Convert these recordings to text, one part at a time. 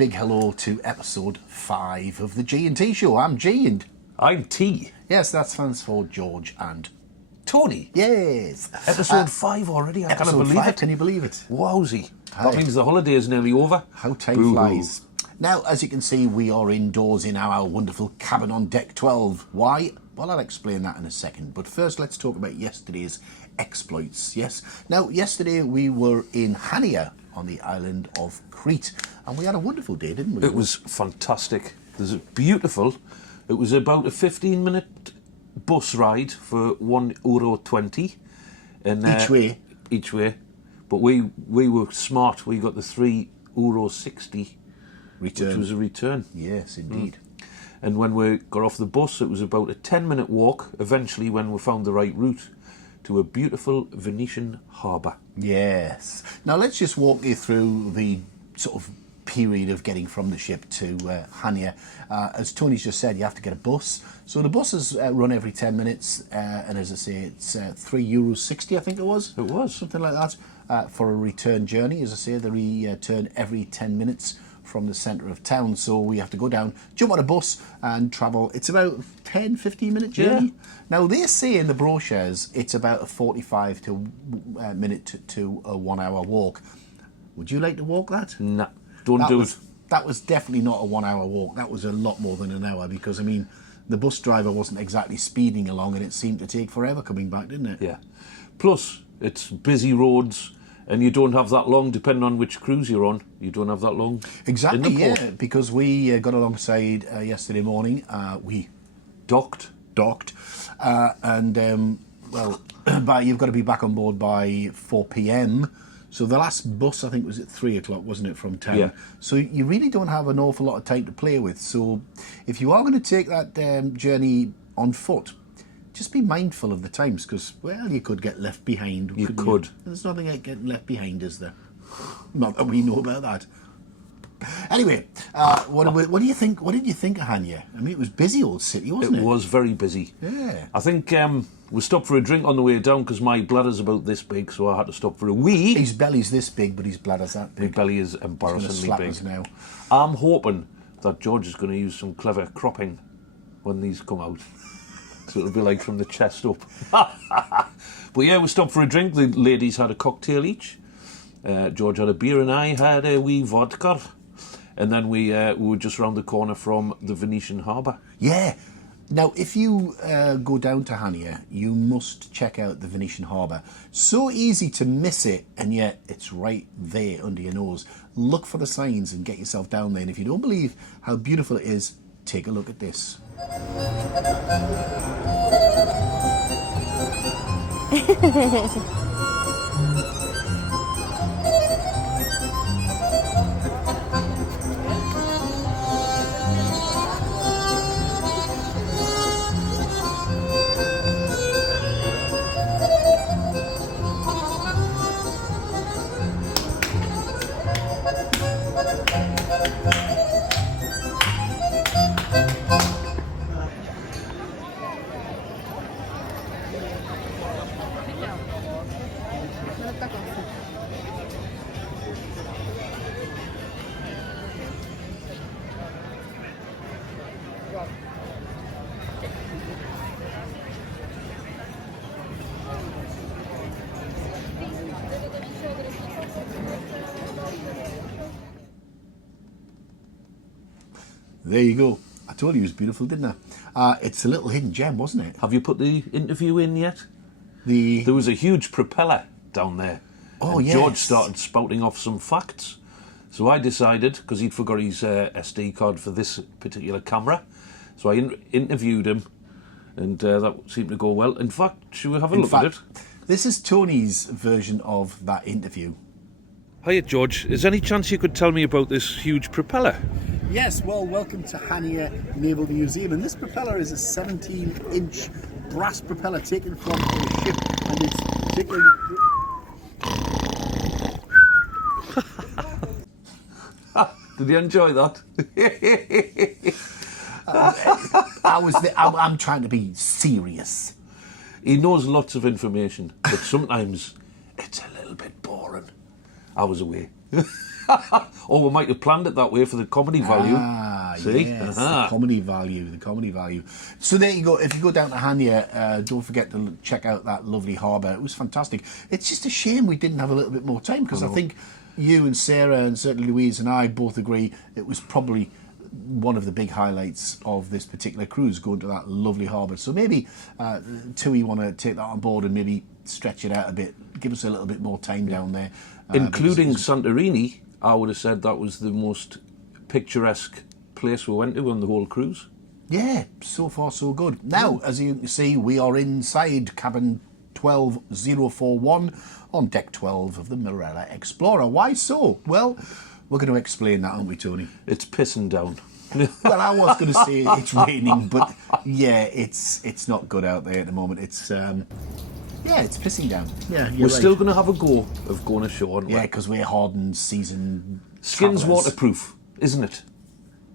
big hello to episode 5 of the G&T Show. I'm G and... I'm T. Yes, that stands for George and... Tony. Yes. Episode 5 already. I can't believe it. Can you believe it? Wowsy. Hi. That means the holiday is nearly over. How time Boo-hoo. flies. Now, as you can see, we are indoors in our wonderful cabin on deck 12. Why? Well, I'll explain that in a second. But first, let's talk about yesterday's exploits. Yes. Now, yesterday we were in Hania on the island of Crete. And we had a wonderful day, didn't we? It was fantastic. It was beautiful. It was about a 15-minute bus ride for €1.20. And, Each way. But we were smart. We got the €3.60 return. Which was a return. Yes, indeed. And when we got off the bus, it was about a 10-minute walk, eventually when we found the right route, to a beautiful Venetian harbour. Yes. Now let's just walk you through the sort of period of getting from the ship to Hania. As Tony's just said, you have to get a bus. So the buses run every 10 minutes, and as I say, it's €3.60, I think it was. It was. Something like that, for a return journey. As I say, they return every 10 minutes from the centre of town. So we have to go down, jump on a bus and travel. It's about 10-15 minute journey. Yeah. Now they say in the brochures it's about a 45 minute to a 1 hour walk. Would you like to walk that? Nah, don't do it. That was definitely not a 1 hour walk. That was a lot more than an hour because, I mean, the bus driver wasn't exactly speeding along and it seemed to take forever coming back, didn't it? Yeah. Plus, it's busy roads and you don't have that long, depending on which cruise you're on, you don't have that long. Exactly, in the port. yeah, because we got alongside yesterday morning. We docked. Well, you've got to be back on board by 4 p.m. So the last bus, I think, was at 3 o'clock, wasn't it, from town? Yeah. So you really don't have an awful lot of time to play with. So if you are going to take that journey on foot, just be mindful of the times because, well, you could get left behind. You could. There's nothing like getting left behind, is there? Not that we know about that. Anyway, what do you think? What did you think of Hania? I mean, it was busy old city, wasn't it? It was very busy. Yeah. I think we stopped for a drink on the way down because my bladder's about this big, so I had to stop for a wee. His belly's this big, but his bladder's that big. My belly is embarrassingly big. Us now. I'm hoping that George is going to use some clever cropping when these come out. So it'll be like from the chest up. But yeah, we stopped for a drink. The ladies had a cocktail each. George had a beer and I had a wee vodka. And then we were just round the corner from the Venetian harbour. Yeah. Now, if you go down to Hania, you must check out the Venetian harbour. So easy to miss it, and yet it's right there under your nose. Look for the signs and get yourself down there. And if you don't believe how beautiful it is, take a look at this. There you go. I told you it was beautiful, didn't I? It's a little hidden gem, wasn't it? Have you put the interview in yet? There was a huge propeller down there. Oh, and yes. George started spouting off some facts. So I decided, because he'd forgot his SD card for this particular camera, so I interviewed him, and that seemed to go well. In fact, should we have a look at it? This is Tony's version of that interview. Hiya, George. Is there any chance you could tell me about this huge propeller? Yes, well, welcome to Hania Naval Museum, and this propeller is a 17-inch brass propeller taken from a ship, and it's particularly... Did you enjoy that? I'm trying to be serious. He knows lots of information, but sometimes it's a little bit boring. I was away. Or we might have planned it that way for the comedy value. See? Yes, the comedy value. So there you go. If you go down to Hania, don't forget to check out that lovely harbour. It was fantastic. It's just a shame we didn't have a little bit more time, because I think you and Sarah and certainly Louise and I both agree it was probably one of the big highlights of this particular cruise, going to that lovely harbour. So maybe Tui want to take that on board and maybe stretch it out a bit, give us a little bit more time down there. Including Santorini, I would have said that was the most picturesque place we went to on the whole cruise. Yeah, so far so good. Now, as you can see, we are inside cabin 12041 on deck 12 of the Marella Explorer. Why so? Well, we're going to explain that, aren't we, Tony? It's pissing down. Well, I was going to say it's raining, but yeah, it's not good out there at the moment. It's it's pissing down. Yeah, we're still going to have a go of going ashore, aren't we? Yeah, because we're hardened, seasoned Skin's travellers. waterproof, isn't it?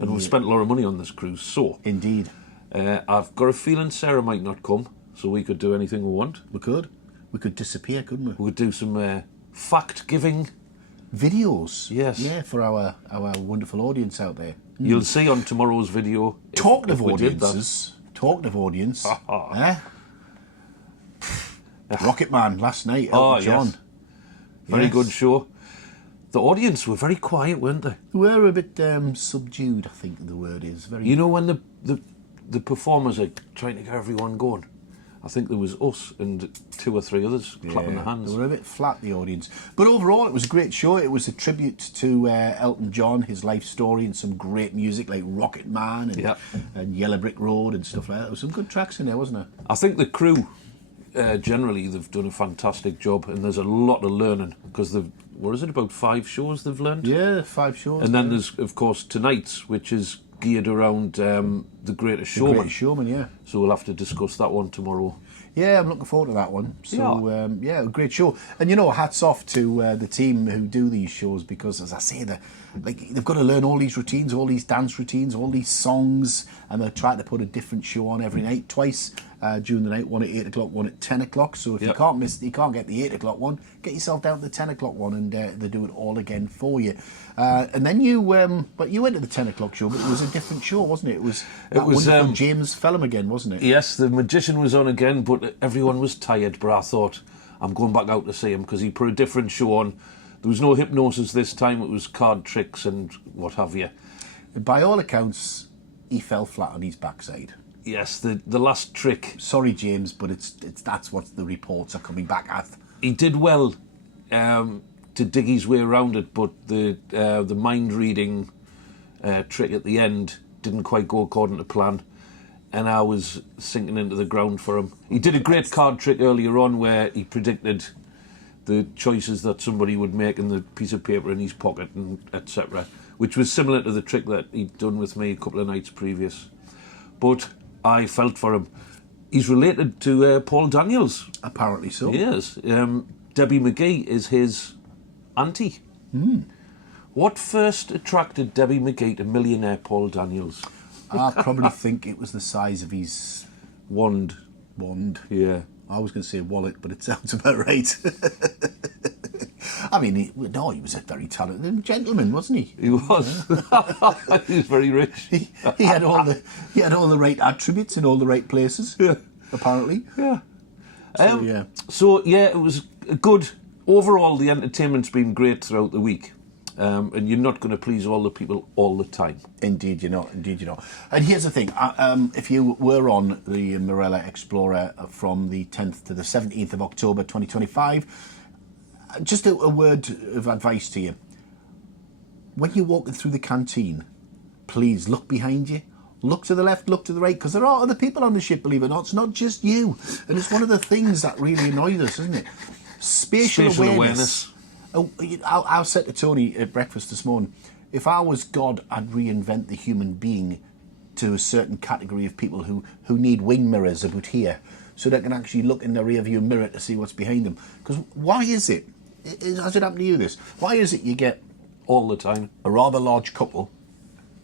And we've spent a lot of money on this cruise, so... Indeed. I've got a feeling Sarah might not come, so we could do anything we want. We could. We could disappear, couldn't we? We could do some fact-giving... videos. Yes. Yeah, for our wonderful audience out there. You'll see on tomorrow's video... Talking of we did audiences... Talking of audience... Rocket Man last night, Elton John. Yes. Very good show. The audience were very quiet, weren't they? They were a bit subdued, I think the word is. Very. You know, when the performers are trying to get everyone going, I think there was us and 2 or 3 others clapping their hands. They were a bit flat, the audience. But overall, it was a great show. It was a tribute to Elton John, his life story, and some great music like Rocket Man and Yellow Brick Road and stuff like that. There was some good tracks in there, wasn't there? I think the crew... generally, they've done a fantastic job, and there's a lot of learning, because about 5 shows they've learned? Yeah, 5 shows. And then there's, of course, tonight's, which is geared around The Greatest Showman. The Greatest Showman, yeah. So we'll have to discuss that one tomorrow. Yeah, I'm looking forward to that one. So, a great show. And, hats off to the team who do these shows, because, as I say, they've got to learn all these routines, all these dance routines, all these songs, and they're trying to put a different show on every night, twice during the night, one at 8 o'clock, one at 10 o'clock. So if you can't get the 8 o'clock one, get yourself down to the 10 o'clock one, and they do it all again for you. And then you went to the 10 o'clock show, but it was a different show, wasn't it? It was wonderful James Fellham again, wasn't it? Yes, the magician was on again, but everyone was tired. But I thought, I'm going back out to see him, because he put a different show on. There was no hypnosis this time, it was card tricks and what have you. By all accounts, he fell flat on his backside. Yes, the last trick. Sorry, James, but that's what the reports are coming back at. He did well to dig his way around it, but the mind reading trick at the end didn't quite go according to plan, and I was sinking into the ground for him. He did a great card trick earlier on where he predicted the choices that somebody would make in the piece of paper in his pocket, and etc., which was similar to the trick that he'd done with me a couple of nights previous. But I felt for him. He's related to Paul Daniels. Apparently so. Yes. Debbie McGee is his auntie. What first attracted Debbie McGee to millionaire Paul Daniels? I probably think it was the size of his wand. Yeah. I was going to say wallet, but it sounds about right. I mean, he was a very talented gentleman, wasn't he? He was. He was very rich. He had all the right attributes in all the right places. Yeah. Apparently. Yeah. So it was good. Overall, the entertainment's been great throughout the week. And you're not going to please all the people all the time. Indeed you're not. And here's the thing. If you were on the Marella Explorer from the 10th to the 17th of October 2025, just a word of advice to you. When you're walking through the canteen, please look behind you. Look to the left, look to the right, because there are other people on the ship, believe it or not. It's not just you. And it's one of the things that really annoys us, isn't it? Spatial awareness. Oh, I said to Tony at breakfast this morning, if I was God, I'd reinvent the human being to a certain category of people who need wing mirrors about here, so they can actually look in the rearview mirror to see what's behind them. Because why is it? Has it happened to you, this? Why is it you get all the time a rather large couple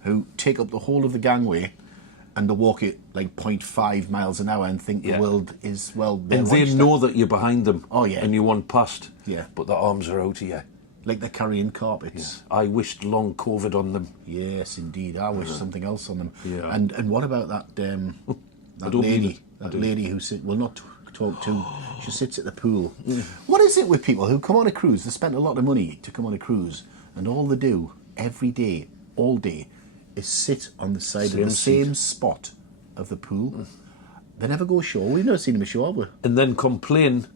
who take up the whole of the gangway and they walk it like 0.5 miles an hour and think the world is, well... And they know that you're behind them. Oh, yeah. And you want past. Yeah. But the arms are out here. Like they're carrying carpets. I wished long COVID on them. Yes, indeed. I wish something else on them. Yeah. And what about that don't mean it. that lady who will not talk to? She sits at the pool. What is it with people who come on a cruise? They spent a lot of money to come on a cruise, and all they do every day, all day, is sit on the side of the same spot of the pool. They never go ashore. We've never seen them ashore, have we? And then complain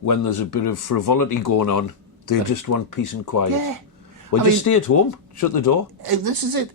when there's a bit of frivolity going on. They just want peace and quiet. Yeah. Well, just stay at home, shut the door. This is it.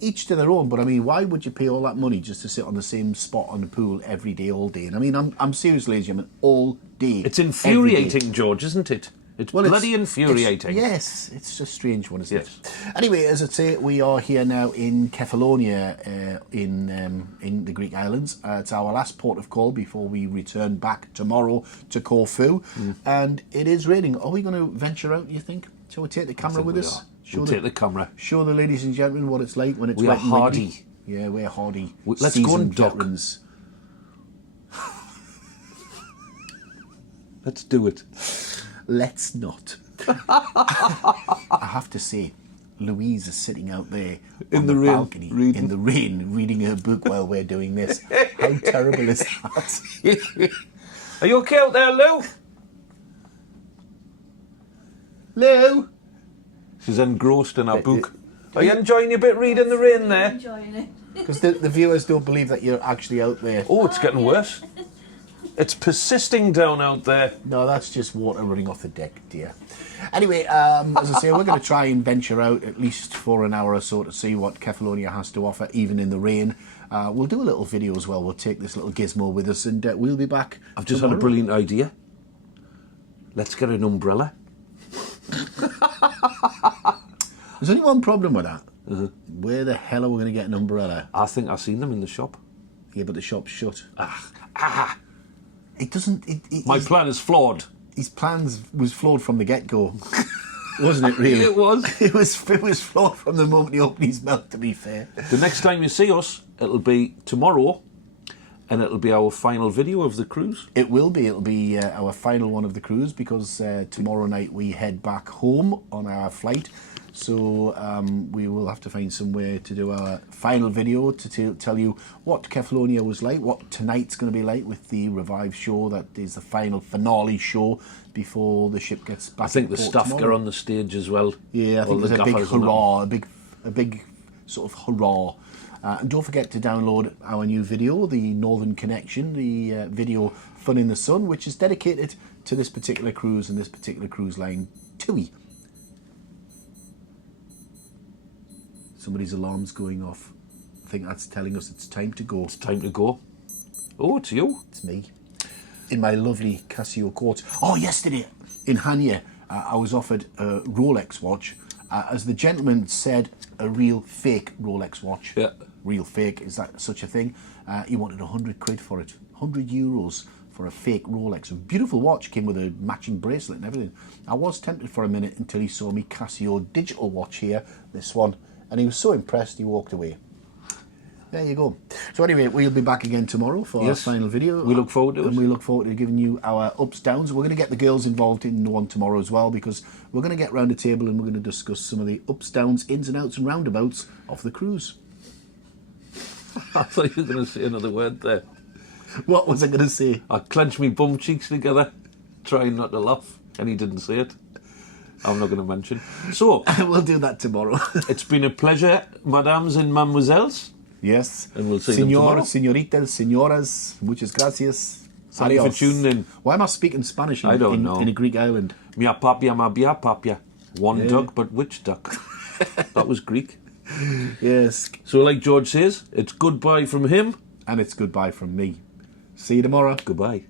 Each to their own. But I mean, why would you pay all that money just to sit on the same spot on the pool every day, all day? And I mean, I'm seriously, ladies and gentlemen, all day. It's infuriating, George, isn't it? It's bloody infuriating. Yes, it's a strange one, isn't it? Yes. Anyway, as I say, we are here now in Kefalonia, in the Greek islands. It's our last port of call before we return back tomorrow to Corfu. And it is raining. Are we going to venture out, do you think? Shall we take the camera with us? We'll take the camera. Show the ladies and gentlemen what it's like when it's We wet are and windy. hardy. Yeah, we're hardy. Let's go and dock. Veterans. Let's do it. Let's not. I have to say, Louise is sitting out there In on the the rain, balcony reading. in the rain, reading her book while we're doing this. How terrible is that? Are you okay out there, Lou? Lou? She's engrossed in her book. Are you enjoying your bit reading the rain there? Enjoying it. Because the viewers don't believe that you're actually out there. Oh, it's getting worse. It's persisting down out there. No, that's just water running off the deck, dear. Anyway, as I say, we're going to try and venture out at least for an hour or so to see what Kefalonia has to offer, even in the rain. We'll do a little video as well. We'll take this little gizmo with us, and we'll be back. I've just had a brilliant idea. Let's get an umbrella. There's only one problem with that. Where the hell are we going to get an umbrella? I think I've seen them in the shop. Yeah, but the shop's shut. Ah. It doesn't... My plan is flawed. His plans was flawed from the get-go. Wasn't it, really? It was. It was flawed from the moment he opened his mouth, to be fair. The next time you see us, it'll be tomorrow, and it'll be our final video of the cruise. It will be. It'll be our final one of the cruise, because tomorrow night we head back home on our flight. So we will have to find somewhere to do our final video to tell you what Kefalonia was like, what tonight's going to be like with the revived show. That is the final finale show before the ship gets back. I think to the port staff tomorrow. get on the stage as well. Yeah, I All think the there's a big gaffers and hurrah, a big sort of hurrah. And don't forget to download our new video, the Northern Connection, the video Fun in the Sun, which is dedicated to this particular cruise and this particular cruise line, TUI. Somebody's alarm's going off. I think that's telling us it's time to go. It's time to go. Oh, it's you. It's me. In my lovely Casio quartz. Oh, yesterday in Hania, I was offered a Rolex watch. As the gentleman said, a real fake Rolex watch. Yeah. Real fake, is that such a thing? He wanted 100 quid for it. 100 euros for a fake Rolex. A beautiful watch, came with a matching bracelet and everything. I was tempted for a minute until he saw me Casio digital watch here, this one. And he was so impressed, he walked away. There you go. So anyway, we'll be back again tomorrow for our final video. We look forward to it. And we look forward to giving you our ups, downs. We're going to get the girls involved in the one tomorrow as well, because we're going to get round the table and we're going to discuss some of the ups, downs, ins and outs and roundabouts of the cruise. I thought you were going to say another word there. What was I going to say? I clenched my bum cheeks together, trying not to laugh, and he didn't say it. I'm not going to mention. So, We'll do that tomorrow. it's been a pleasure, madams and mademoiselles. Yes. And we'll see them tomorrow. Señoritas, señoras, muchas gracias. Thank you for tuning in. Why am I speaking Spanish I don't know. in a Greek island? Mia papia, ma bia papia. One duck, but which duck? That was Greek. Yes. So like George says, it's goodbye from him. And it's goodbye from me. See you tomorrow. Goodbye.